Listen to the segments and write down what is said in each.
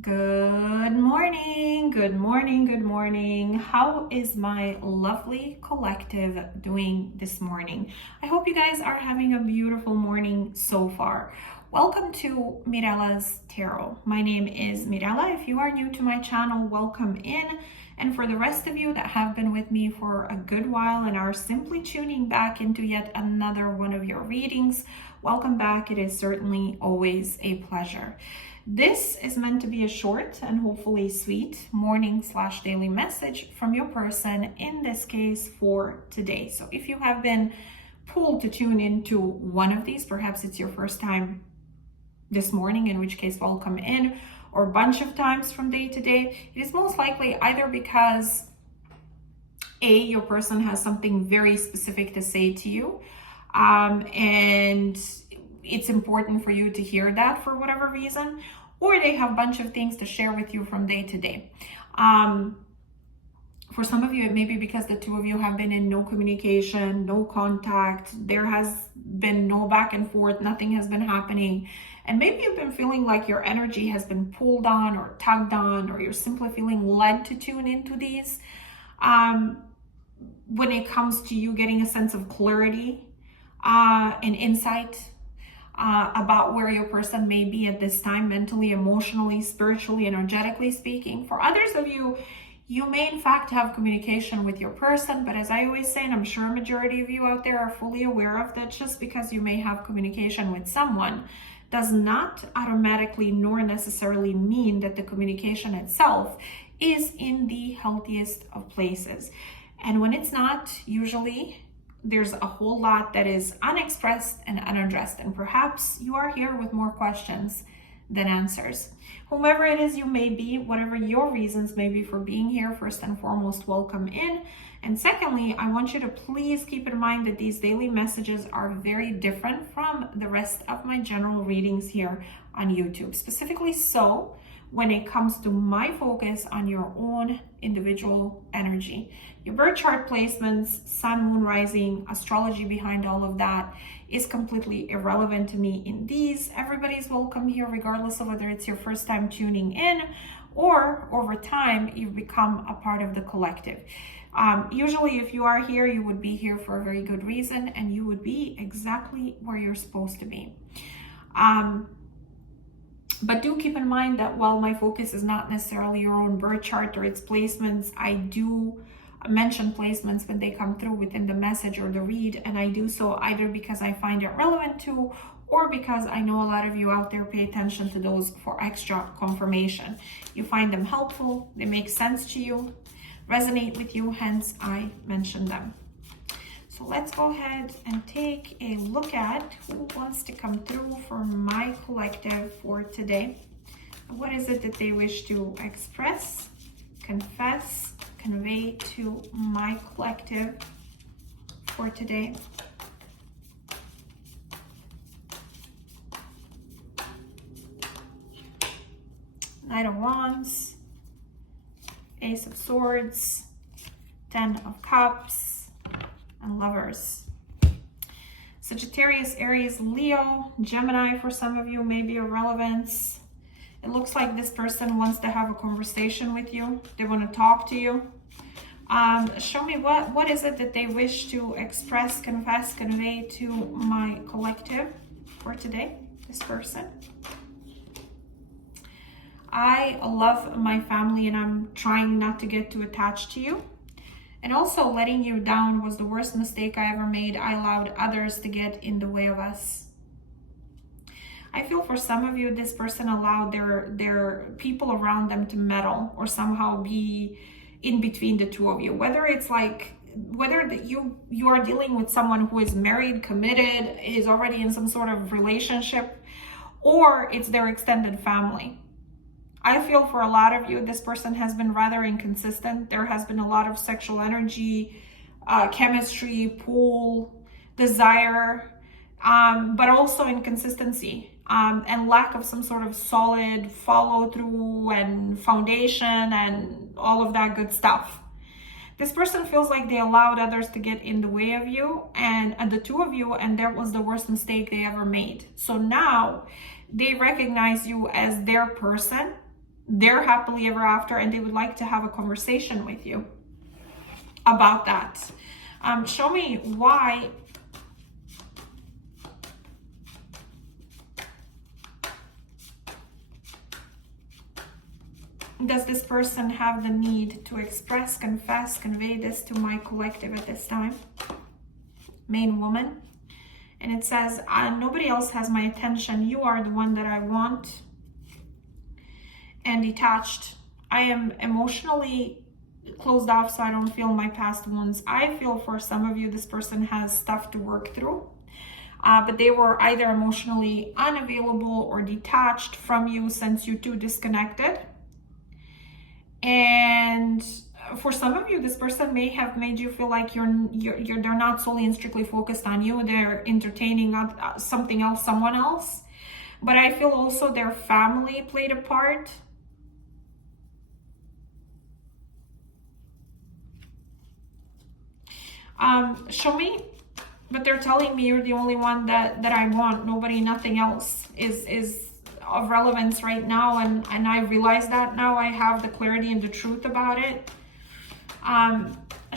Good morning, good morning, good morning. How is my lovely collective doing this morning? I hope you guys are having a beautiful morning so far. Welcome to Mirella's Tarot. My name is Mirella. If you are new to my channel, welcome in. And for the rest of you that have been with me for a good while and are simply tuning back into yet another one of your readings, welcome back. It is certainly always a pleasure. This is meant to be a short and hopefully sweet morning/daily message from your person, in this case for today. So if you have been pulled to tune into one of these, perhaps it's your first time this morning, in which case welcome in, or a bunch of times from day to day, it is most likely either because your person has something very specific to say to you, and it's important for you to hear that for whatever reason, or they have a bunch of things to share with you from day to day. For some of you, it may be because the two of you have been in no communication, no contact, there has been no back and forth, nothing has been happening. And maybe you've been feeling like your energy has been pulled on or tugged on, or you're simply feeling led to tune into these. When it comes to you getting a sense of clarity and insight about where your person may be at this time, mentally, emotionally, spiritually, energetically speaking. For others of you, you may in fact have communication with your person, but as I always say, and I'm sure a majority of you out there are fully aware of that, just because you may have communication with someone does not automatically nor necessarily mean that the communication itself is in the healthiest of places. And when it's not, usually there's a whole lot that is unexpressed and unaddressed, and perhaps you are here with more questions than answers. Whomever it is you may be, whatever your reasons may be for being here, first and foremost, welcome in. And secondly, I want you to please keep in mind that these daily messages are very different from the rest of my general readings here on YouTube. Specifically so when it comes to my focus on your own individual energy. Your birth chart placements, sun, moon, rising, astrology behind all of that is completely irrelevant to me in these. Everybody's welcome here, regardless of whether it's your first time tuning in or over time you've become a part of the collective. Usually if you are here, you would be here for a very good reason, and you would be exactly where you're supposed to be. But do keep in mind that while my focus is not necessarily your own birth chart or its placements, I do mention placements when they come through within the message or the read, and I do so either because I find it relevant to, or because I know a lot of you out there pay attention to those for extra confirmation. You find them helpful, they make sense to you, resonate with you, hence I mention them. So let's go ahead and take a look at who wants to come through for my collective for today. What is it that they wish to express, confess, convey to my collective for today? Knight of Wands, Ace of Swords, Ten of Cups, and Lovers. Sagittarius, Aries, Leo, Gemini for some of you may be a relevance. It looks like this person wants to have a conversation with you. They want to talk to you. Show me what is it that they wish to express, confess, convey to my collective for today, this person. I love my family and I'm trying not to get too attached to you. And also, letting you down was the worst mistake I ever made. I allowed others to get in the way of us. I feel for some of you, this person allowed their people around them to meddle or somehow be in between the two of you. Whether it's like, whether that you are dealing with someone who is married, committed, is already in some sort of relationship, or it's their extended family. I feel for a lot of you, this person has been rather inconsistent. There has been a lot of sexual energy, chemistry, pull, desire, but also inconsistency and lack of some sort of solid follow through and foundation and all of that good stuff. This person feels like they allowed others to get in the way of you and the two of you, and that was the worst mistake they ever made. So now they recognize you as their person. they're happily ever after, and they would like to have a conversation with you about that. Show me why does this person have the need to express, confess, convey this to my collective at this time? Main woman. And it says, nobody else has my attention. You are the one that I want. And detached. I am emotionally closed off, so I don't feel my past wounds. I feel for some of you, this person has stuff to work through. But they were either emotionally unavailable or detached from you since you two disconnected. And for some of you, this person may have made you feel like they're not solely and strictly focused on you. They're entertaining something else, someone else. But I feel also their family played a part. Show me, but they're telling me you're the only one that I want. Nobody, nothing else is of relevance right now, and I realize that now. I have the clarity and the truth about it.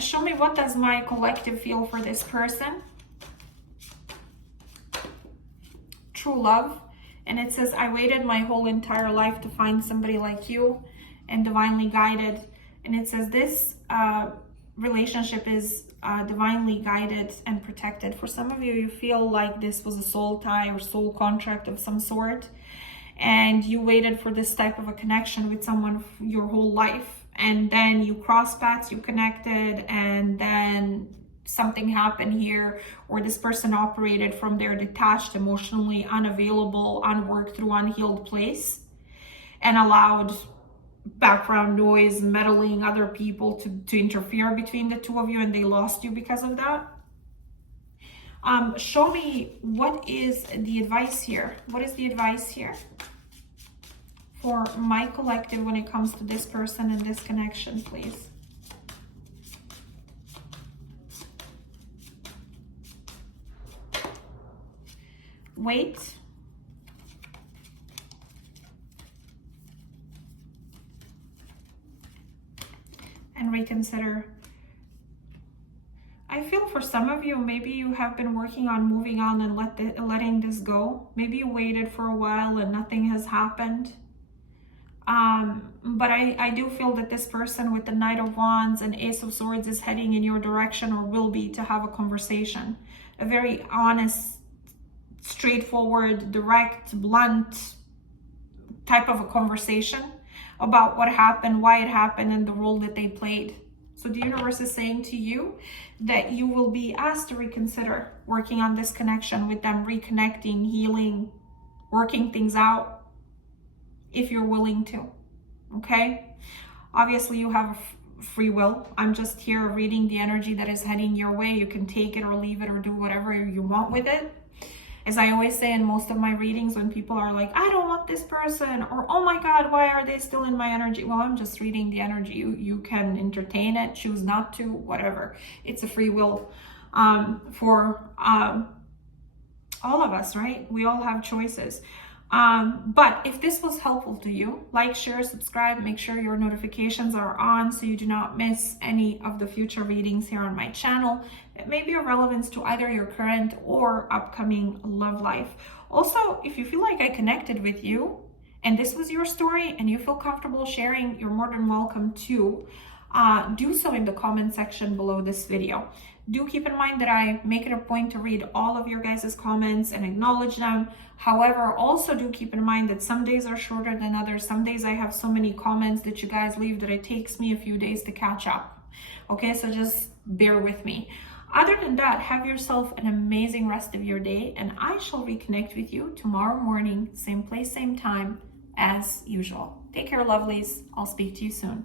Show me, what does my collective feel for this person? True love. And it says, I waited my whole entire life to find somebody like you, and divinely guided. And it says this relationship is divinely guided and protected. For some of you, you feel like this was a soul tie or soul contract of some sort, and you waited for this type of a connection with someone your whole life, and then you crossed paths, you connected, and then something happened here, or this person operated from their detached, emotionally unavailable, unworked through, unhealed place, and allowed background noise, meddling, other people to interfere between the two of you, and they lost you because of that. Show me, what is the advice here? What is the advice here for my collective when it comes to this person and this connection, please? Wait. And reconsider. I feel for some of you, maybe you have been working on moving on and letting this go. Maybe you waited for a while and nothing has happened. But I do feel that this person with the Knight of Wands and Ace of Swords is heading in your direction, or will be, to have a conversation. A very honest, straightforward, direct, blunt type of a conversation about what happened, why it happened, and the role that they played. So the universe is saying to you that you will be asked to reconsider working on this connection with them, reconnecting, healing, working things out, if you're willing to. Okay? Obviously, you have free will. I'm just here reading the energy that is heading your way. You can take it or leave it or do whatever you want with it. As I always say in most of my readings, when people are like, I don't want this person, or oh my God, why are they still in my energy? Well, I'm just reading the energy. You can entertain it, choose not to, whatever. It's a free will for all of us, right? We all have choices. But if this was helpful to you, like, share, subscribe, make sure your notifications are on so you do not miss any of the future readings here on my channel that may be of relevance to either your current or upcoming love life. Also, if you feel like I connected with you and this was your story and you feel comfortable sharing, you're more than welcome to do so in the comment section below this video. Do keep in mind that I make it a point to read all of your guys' comments and acknowledge them. However, also do keep in mind that some days are shorter than others. Some days I have so many comments that you guys leave that it takes me a few days to catch up. Okay, so just bear with me. Other than that, have yourself an amazing rest of your day, and I shall reconnect with you tomorrow morning, same place, same time as usual. Take care, lovelies. I'll speak to you soon.